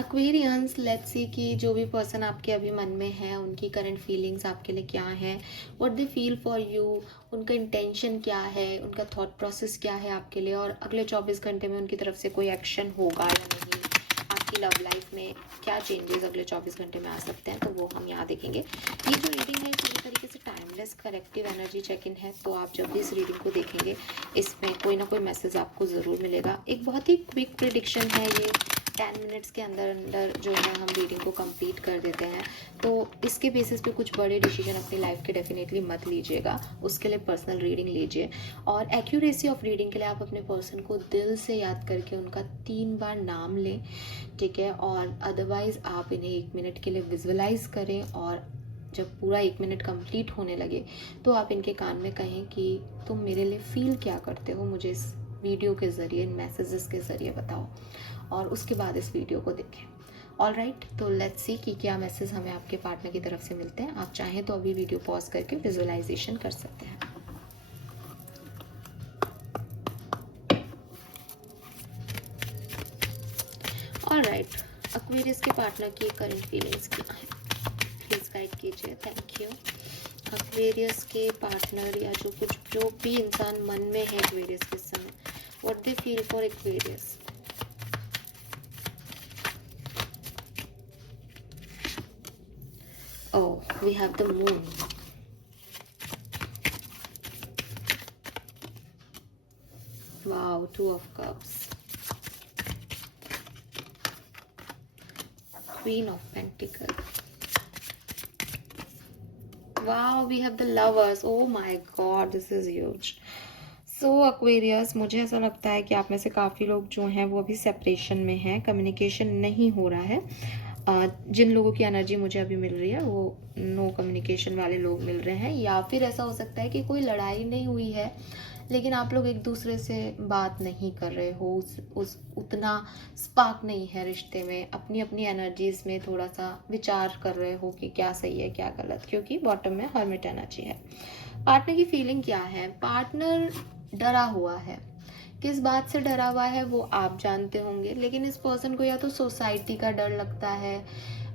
Aquarians, let's see कि जो भी पर्सन आपके अभी मन में है उनकी करंट फीलिंग्स आपके लिए क्या है, what they feel for you, उनका इंटेंशन क्या है, उनका थॉट प्रोसेस क्या है आपके लिए, और अगले 24 घंटे में उनकी तरफ से कोई एक्शन होगा या नहीं, आपकी लव लाइफ में क्या चेंजेस अगले 24 घंटे में आ सकते हैं, तो वो हम यहाँ देखेंगे। ये जो रीडिंग है पूरी तरीके से timeless corrective energy check in है, तो आप जब भी इस रीडिंग को देखेंगे इसमें कोई ना कोई मैसेज आपको ज़रूर मिलेगा। एक बहुत ही क्विक प्रिडिक्शन है ये, 10 मिनट्स के अंदर अंदर जो है हम रीडिंग को कंप्लीट कर देते हैं। तो इसके बेसिस पे कुछ बड़े डिसीजन अपनी लाइफ के डेफिनेटली मत लीजिएगा, उसके लिए पर्सनल रीडिंग लीजिए। और एक्यूरेसी ऑफ रीडिंग के लिए आप अपने पर्सन को दिल से याद करके उनका 3 बार नाम लें, ठीक है। और अदरवाइज़ आप इन्हें 1 मिनट के लिए विजुअलाइज करें, और जब पूरा 1 मिनट कंप्लीट होने लगे तो आप इनके कान में कहें कि तुम मेरे लिए फील क्या करते हो, मुझे इस वीडियो के ज़रिए, इन मैसेजेस के ज़रिए बताओ, और उसके बाद इस वीडियो को देखें। ऑल राइट, तो लेट्स सी कि क्या मैसेज हमें आपके पार्टनर की तरफ से मिलते हैं। आप चाहें तो अभी वीडियो पॉज करके विजुअलाइजेशन कर सकते हैं। ऑल राइट, एक्वेरियस के पार्टनर की करंट फीलिंग्स क्या है, प्लीज़ गाइड कीजिए, थैंक यू। एक्वेरियस के पार्टनर या जो भी इंसान मन में है एक्वेरियस के समय, what they feel for Aquarius. Oh, we have the moon. Wow, 2 of Cups. Queen of Pentacles. Wow, we have the Lovers. Oh my God, this is huge. So Aquarius, मुझे ऐसा लगता है कि आप में से काफ़ी लोग जो हैं वो अभी सेपरेशन में हैं, कम्युनिकेशन नहीं हो रहा है। जिन लोगों की एनर्जी मुझे अभी मिल रही है वो नो कम्युनिकेशन वाले लोग मिल रहे हैं, या फिर ऐसा हो सकता है कि कोई लड़ाई नहीं हुई है लेकिन आप लोग एक दूसरे से बात नहीं कर रहे हो, उस उतना स्पार्क नहीं है रिश्ते में, अपनी अपनी एनर्जीज में थोड़ा सा विचार कर रहे हो कि क्या सही है क्या गलत, क्योंकि बॉटम में हर्मिट एनर्जी है। पार्टनर की फीलिंग क्या है, पार्टनर डरा हुआ है। किस बात से डरा हुआ है वो आप जानते होंगे, लेकिन इस पर्सन को या तो सोसाइटी का डर लगता है,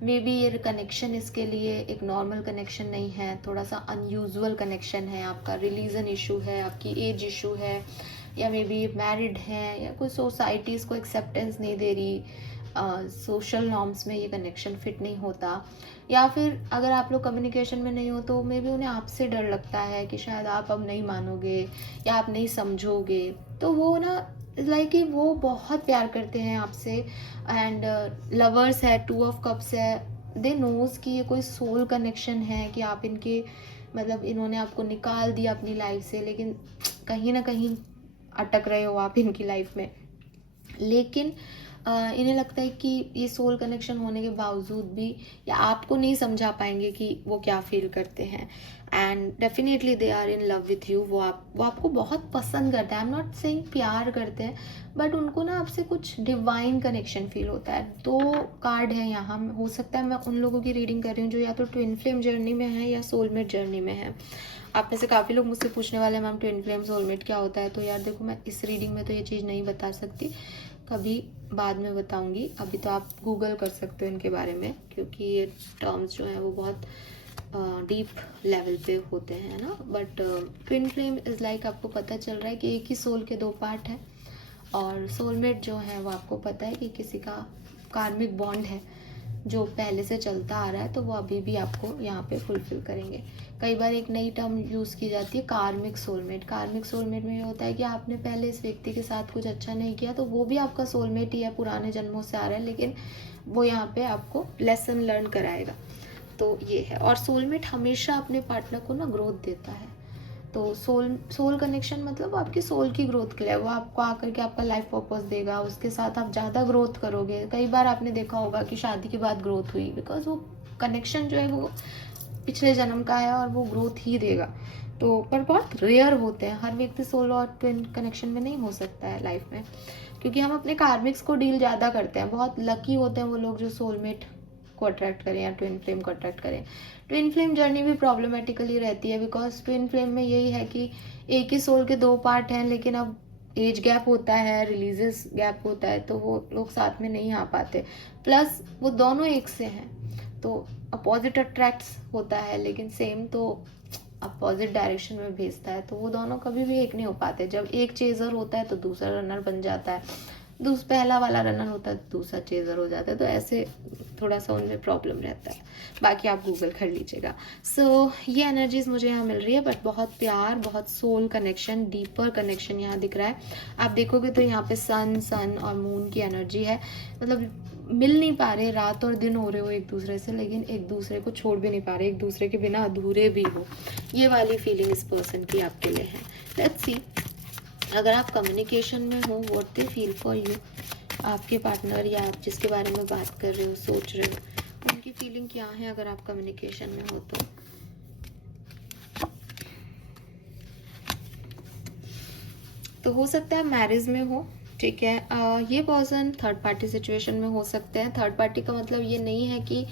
मे बी ये कनेक्शन इसके लिए एक नॉर्मल कनेक्शन नहीं है, थोड़ा सा अनयूजुअल कनेक्शन है, आपका रिलीजन इशू है, आपकी एज इशू है, या मे बी मैरिड है, या कोई सोसाइटी इसको एक्सेप्टेंस नहीं दे रही, सोशल नॉर्म्स में ये कनेक्शन फिट नहीं होता, या फिर अगर आप लोग कम्युनिकेशन में नहीं हो तो मे बी उन्हें आपसे डर लगता है कि शायद आप अब नहीं मानोगे या आप नहीं समझोगे। तो वो ना लाइक कि वो बहुत प्यार करते हैं आपसे, एंड लवर्स है, 2 of Cups है, दे नोज कि ये कोई सोल कनेक्शन है, कि आप इनके मतलब इन्होंने आपको निकाल दिया अपनी लाइफ से, लेकिन कहीं ना कहीं अटक रहे हो आप इनकी लाइफ में। लेकिन इन्हें लगता है कि ये सोल कनेक्शन होने के बावजूद भी या आपको नहीं समझा पाएंगे कि वो क्या फील करते हैं, and definitely they are in love with you. वो आपको बहुत पसंद करते हैं, आई एम नॉट सेइंग प्यार करते हैं, बट उनको ना आपसे कुछ डिवाइन कनेक्शन फील होता है। 2 कार्ड है यहाँ, हो सकता है मैं उन लोगों की रीडिंग कर रही हूँ जो या तो ट्विन फ्लेम जर्नी में है या सोलमेट जर्नी में है। आप में से काफ़ी लोग मुझसे पूछने वाले हैं मैम ट्विन फ्लेम सोलमेट क्या होता है, तो यार देखो मैं इस रीडिंग में तो ये चीज़ नहीं बता सकती, कभी बाद में बताऊंगी। अभी तो आप गूगल कर सकते हो इनके बारे में, क्योंकि ये टर्म्स जो हैं वो बहुत डीप लेवल पे होते हैं ना। But twin flame is like आपको पता चल रहा है कि एक ही सोल के 2 पार्ट हैं, और सोलमेट जो है वो आपको पता है कि किसी का कार्मिक बॉन्ड है जो पहले से चलता आ रहा है, तो वो अभी भी आपको यहाँ पे फुलफिल करेंगे। कई बार एक नई टर्म यूज़ की जाती है कार्मिक सोलमेट। कार्मिक सोलमेट में ये होता है कि आपने पहले इस व्यक्ति के साथ कुछ अच्छा नहीं किया, तो वो भी आपका सोलमेट ही है, पुराने जन्मों से आ रहा है, लेकिन वो यहाँ पे आपको लेसन लर्न कराएगा। तो ये है, और सोलमेट हमेशा अपने पार्टनर को ना ग्रोथ देता है। तो सोल कनेक्शन मतलब आपकी सोल की ग्रोथ के लिए, वो आपको आकर के आपका लाइफ पर्पस देगा, उसके साथ आप ज़्यादा ग्रोथ करोगे। कई बार आपने देखा होगा कि शादी के बाद ग्रोथ हुई, बिकॉज वो कनेक्शन जो है वो पिछले जन्म का है और वो ग्रोथ ही देगा। तो पर बहुत रेयर होते हैं, हर व्यक्ति सोल और ट्विन कनेक्शन में नहीं हो सकता है लाइफ में, क्योंकि हम अपने कार्मिक्स को डील ज़्यादा करते हैं। बहुत लकी होते हैं वो लोग जो सोलमेट को अट्रैक्ट करें या ट्विन फ्लेम को अट्रैक्ट करें। ट्विन फ्लेम जर्नी भी प्रॉब्लमेटिकली रहती है, बिकॉज ट्विन फ्लेम में यही है कि एक ही सोल के 2 पार्ट हैं, लेकिन अब एज गैप होता है, रिलीजेस गैप होता है, तो वो लोग साथ में नहीं आ पाते। प्लस वो दोनों एक से हैं, तो अपोजिट अट्रैक्ट्स होता है, लेकिन सेम तो अपोजिट डायरेक्शन में भेजता है, तो वो दोनों कभी भी एक नहीं हो पाते। जब एक चेजर होता है तो दूसरा रनर बन जाता है, पहला वाला रनर होता है तो दूसरा चेजर हो जाता है, तो ऐसे थोड़ा सा उनमें प्रॉब्लम रहता है। बाकी आप गूगल कर लीजिएगा। सो ये एनर्जीज मुझे यहाँ मिल रही है, बट बहुत प्यार, बहुत सोल कनेक्शन, डीपर कनेक्शन यहाँ दिख रहा है। आप देखोगे तो यहाँ पे सन और मून की एनर्जी है, मतलब मिल नहीं पा रहे, रात और दिन हो रहे हो एक दूसरे से, लेकिन एक दूसरे को छोड़ भी नहीं पा रहे, एक दूसरे के बिना अधूरे भी हो। ये वाली फीलिंग इस पर्सन की आपके लिए है। लेट्स सी, अगर आप कम्युनिकेशन में हो, what they feel for you. आपके पार्टनर या आप जिसके बारे में बात कर रहे हो, सोच रहे हो, उनकी फीलिंग क्या है अगर आप कम्युनिकेशन में हो तो हो सकता है मैरिज में हो, ठीक है। ये पर्सन थर्ड पार्टी सिचुएशन में हो सकते हैं। थर्ड पार्टी का मतलब ये नहीं है कि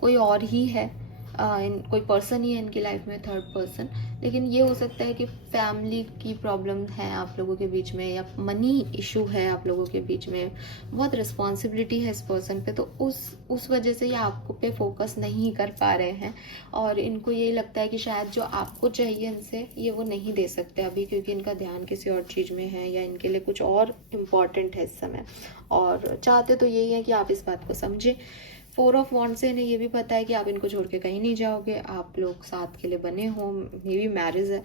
कोई और ही है, कोई पर्सन ही है इनकी लाइफ में थर्ड पर्सन, लेकिन ये हो सकता है कि फैमिली की प्रॉब्लम है आप लोगों के बीच में, या मनी इशू है आप लोगों के बीच में, बहुत रिस्पॉन्सिबिलिटी है इस पर्सन पे, तो उस वजह से ये आपको पे फोकस नहीं कर पा रहे हैं, और इनको ये लगता है कि शायद जो आपको चाहिए इनसे ये वो नहीं दे सकते अभी, क्योंकि इनका ध्यान किसी और चीज़ में है, या इनके लिए कुछ और इम्पॉर्टेंट है इस समय, और चाहते तो यही है कि आप इस बात को समझें। 4 ऑफ वॉन्ड से इन्हें ये भी पता है कि आप इनको छोड़ के कहीं नहीं जाओगे, आप लोग साथ के लिए बने हो, मे भी मैरिज है,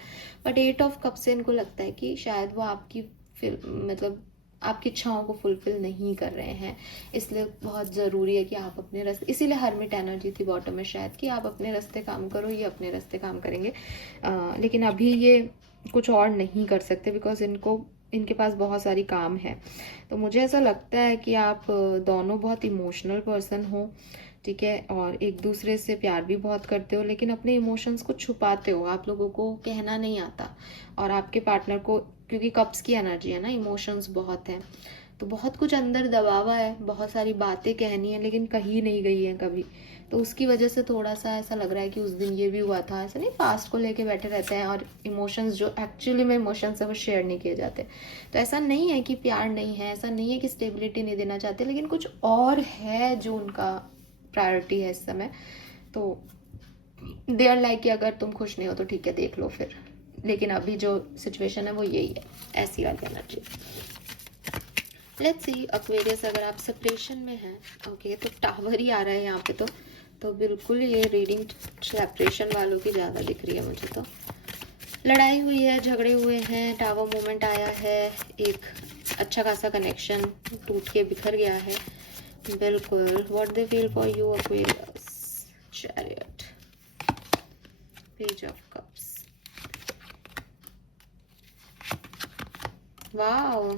बट 8 ऑफ कप से इनको लगता है कि शायद वो आपकी मतलब आपकी इच्छाओं को फुलफिल नहीं कर रहे हैं, इसलिए बहुत ज़रूरी है कि आप अपने रास्ते, इसीलिए हर्मिट एनर्जी थी बॉटम में शायद, कि आप अपने रास्ते काम करो, ये अपने रास्ते काम करेंगे, लेकिन अभी ये कुछ और नहीं कर सकते, बिकॉज इनके पास बहुत सारी काम है। तो मुझे ऐसा लगता है कि आप दोनों बहुत इमोशनल पर्सन हो, ठीक है, और एक दूसरे से प्यार भी बहुत करते हो, लेकिन अपने इमोशंस को छुपाते हो, आप लोगों को कहना नहीं आता, और आपके पार्टनर को, क्योंकि कप्स की एनर्जी है ना, इमोशंस बहुत हैं, तो बहुत कुछ अंदर दबा हुआ है, बहुत सारी बातें कहनी है लेकिन कही नहीं गई है कभी, तो उसकी वजह से थोड़ा सा ऐसा लग रहा है कि उस दिन ये भी हुआ था, ऐसा नहीं, पास्ट को लेके बैठे रहते हैं, और इमोशंस जो एक्चुअली में इमोशंस है वो शेयर नहीं किए जाते। तो ऐसा नहीं है कि प्यार नहीं है, ऐसा नहीं है कि स्टेबिलिटी नहीं देना चाहते, लेकिन कुछ और है जो उनका प्रायोरिटी है इस समय। तो दे आर लाइक कि अगर तुम खुश नहीं हो तो ठीक है, देख लो फिर, लेकिन अभी जो सिचुएशन है वो यही है, ऐसी वाली एनर्जी। लेट्स सी एक्वेरियस, अगर आप सेपरेशन में हैं, ओके, तो टावर ही आ रहा है यहाँ पे, तो बिल्कुल ये रीडिंग सेपरेशन वालों की ज़्यादा दिख रही है मुझे। तो लड़ाई हुई है, झगड़े हुए हैं, टावर मोमेंट आया है, एक अच्छा खासा कनेक्शन टूट के बिखर गया है, बिल्कुल। What they feel for you Aquarius, chariot, page of cups, wow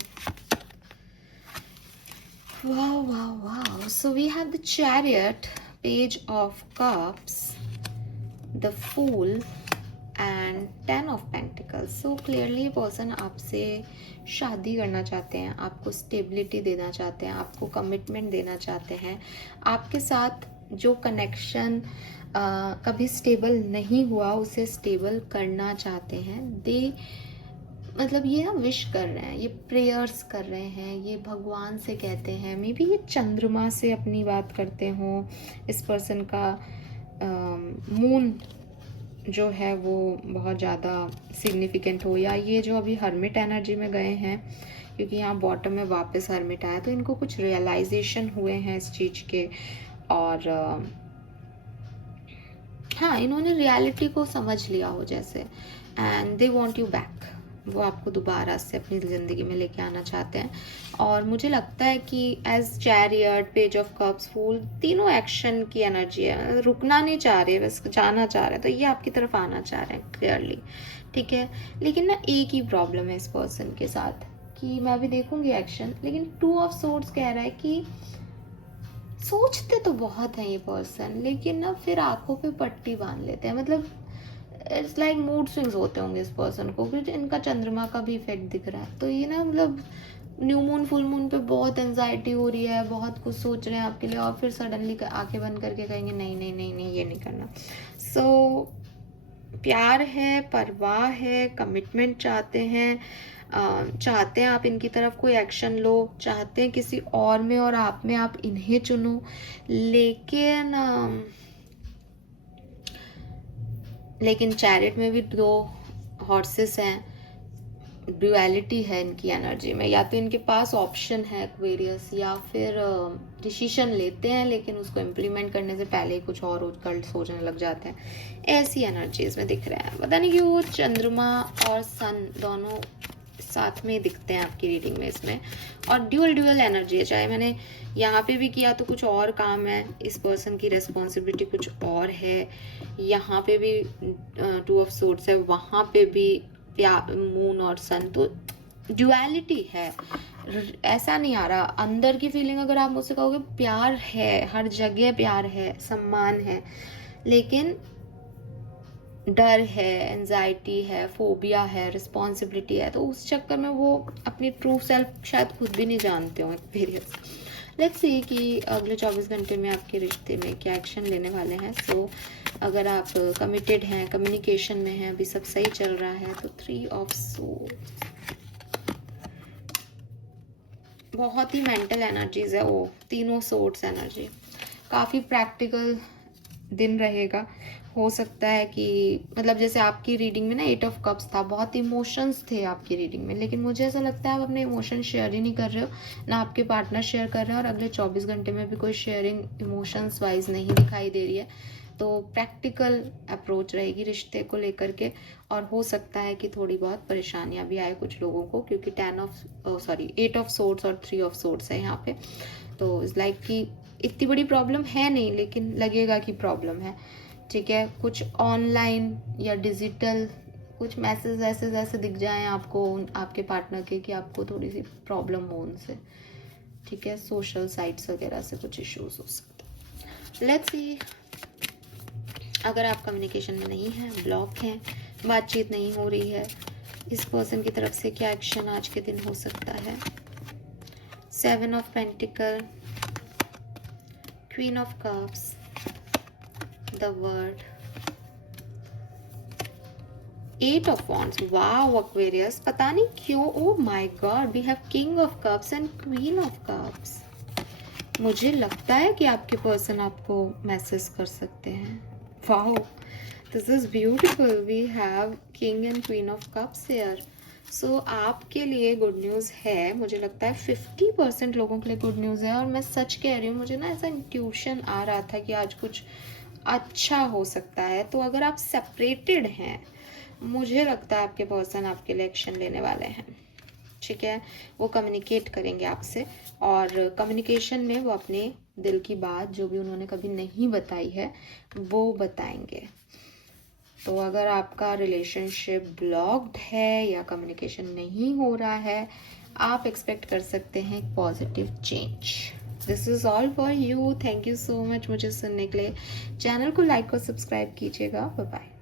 wow wow wow, so we have the chariot, page of cups, the fool and 10 of pentacles. so clearly person आपसे शादी करना चाहते हैं, आपको स्टेबिलिटी देना चाहते हैं, आपको कमिटमेंट देना चाहते हैं, आपके साथ जो कनेक्शन कभी स्टेबल नहीं हुआ उसे स्टेबल करना चाहते हैं। दे मतलब ये ना विश कर रहे हैं, ये प्रेयर्स कर रहे हैं, ये भगवान से कहते हैं, मे बी ये चंद्रमा से अपनी बात करते हो, इस पर्सन का मून जो है वो बहुत ज़्यादा सिग्निफिकेंट हो, या ये जो अभी हर्मिट एनर्जी में गए हैं, क्योंकि यहाँ बॉटम में वापस हर्मिट आया, तो इनको कुछ रियलाइजेशन हुए हैं इस चीज़ के, और हाँ, इन्होंने रियलिटी को समझ लिया हो जैसे, and they want you back, वो आपको दोबारा से अपनी ज़िंदगी में लेके आना चाहते हैं। और मुझे लगता है कि as chariot, page of cups, fool, तीनों एक्शन की एनर्जी है, रुकना नहीं चाह रहे, बस जाना चाह रहे हैं, तो ये आपकी तरफ आना चाह रहे हैं क्लियरली, ठीक है। लेकिन ना एक ही प्रॉब्लम है इस पर्सन के साथ, कि मैं अभी देखूंगी एक्शन, लेकिन 2 ऑफ सोर्ड्स कह रहा है कि सोचते तो बहुत हैं ये पर्सन, लेकिन ना फिर आंखों पे पट्टी बांध लेते हैं, मतलब इट्स लाइक मूड स्विंग्स होते होंगे इस पर्सन को, क्योंकि इनका चंद्रमा का भी इफेक्ट दिख रहा है, तो ये ना मतलब न्यू मून, फुल मून पे बहुत एंजाइटी हो रही है, बहुत कुछ सोच रहे हैं आपके लिए, और फिर सडनली आंखें बंद करके कहेंगे नहीं नहीं नहीं नहीं ये नहीं करना। सो प्यार है, परवाह है, कमिटमेंट चाहते हैं, चाहते हैं आप इनकी तरफ कोई एक्शन लो, चाहते हैं किसी और में और आप में आप इन्हें चुनो, लेकिन चैरिट में भी 2 हॉर्सेस हैं, ड्युअलिटी है इनकी एनर्जी में। या तो इनके पास ऑप्शन है एक्वेरियस, या फिर डिसीजन लेते हैं लेकिन उसको इम्प्लीमेंट करने से पहले ही कुछ और सोचने लग जाते हैं। ऐसी एनर्जीज में दिख रहा है। पता नहीं क्यों चंद्रमा और सन दोनों साथ में दिखते हैं आपकी रीडिंग में इसमें, और ड्यूअल एनर्जी है। चाहे मैंने यहाँ पे भी किया तो कुछ और काम है, इस पर्सन की रेस्पॉन्सिबिलिटी कुछ और है, यहाँ पे भी 2 ऑफ सोर्ड्स है, वहाँ पे भी मून और सन, तो ड्युअलिटी है। ऐसा नहीं आ रहा अंदर की फीलिंग। अगर आप मुझसे कहोगे प्यार है, हर जगह प्यार है, सम्मान है, लेकिन डर है, एंजाइटी है, फोबिया है, रिस्पॉन्सिबिलिटी है, तो उस चक्कर में वो अपनी ट्रू सेल्फ शायद खुद भी नहीं जानते हो एक्सपीरियंस। लेट्स सी कि अगले 24 घंटे में आपके रिश्ते में क्या एक्शन लेने वाले हैं। सो अगर आप कमिटेड हैं, कम्युनिकेशन में हैं, अभी सब सही चल रहा है, तो 3 ऑफ सोर्ड्स बहुत ही मेंटल एनर्जीज है। वो तीनों सोर्ड्स एनर्जी काफ़ी प्रैक्टिकल दिन रहेगा। हो सकता है कि मतलब जैसे आपकी रीडिंग में ना 8 ऑफ कप्स था, बहुत इमोशंस थे आपकी रीडिंग में, लेकिन मुझे ऐसा लगता है आप अपने इमोशन शेयर ही नहीं कर रहे हो, ना आपके पार्टनर शेयर कर रहे हैं, और अगले 24 घंटे में भी कोई शेयरिंग इमोशंस वाइज नहीं दिखाई दे रही है। तो प्रैक्टिकल अप्रोच रहेगी रिश्ते को लेकर के, और हो सकता है कि थोड़ी बहुत परेशानियां भी आए कुछ लोगों को, क्योंकि 8 ऑफ सोर्ड्स और 3 ऑफ सोर्ड्स है यहाँ पे। तो इट्स लाइक कि इतनी बड़ी प्रॉब्लम है नहीं, लेकिन लगेगा कि प्रॉब्लम है। ठीक है, कुछ ऑनलाइन या डिजिटल कुछ मैसेज ऐसे दिख जाएं आपको आपके पार्टनर के कि आपको थोड़ी सी प्रॉब्लम हो उनसे। ठीक है, सोशल साइट्स वगैरह से कुछ इश्यूज हो सकते हैं। लेट्स सी, अगर आप कम्युनिकेशन में नहीं हैं, ब्लॉक हैं, बातचीत नहीं हो रही है, इस पर्सन की तरफ से क्या एक्शन आज के दिन हो सकता है। 7 of pentacle, queen of cups, the world, 8 of wands. Wow Aquarius, पता नहीं क्यों, oh my god, we have king of cups and queen of cups. मुझे लगता है कि आपके पर्सन आपको मैसेज कर सकते हैं। Wow, this is beautiful. We have king and queen of cups here. So आपके लिए गुड न्यूज़ है। मुझे लगता है 50% लोगों के लिए गुड न्यूज़ है, और मैं सच कह रही हूँ, मुझे ना ऐसा इंट्यूशन आ रहा था कि आज कुछ अच्छा हो सकता है। तो अगर आप सेपरेटेड हैं, मुझे लगता है आपके पर्सन आपके लिए एक्शन लेने वाले हैं। ठीक है, वो कम्युनिकेट करेंगे आपसे, और कम्युनिकेशन में वो अपने दिल की बात जो भी उन्होंने कभी नहीं बताई है वो बताएंगे। तो अगर आपका रिलेशनशिप ब्लॉक्ड है या कम्युनिकेशन नहीं हो रहा है, आप एक्सपेक्ट कर सकते हैं एक positive change. This is all for you. Thank you so much मुझे सुनने के लिए। चैनल को लाइक और सब्सक्राइब कीजिएगा। Bye bye.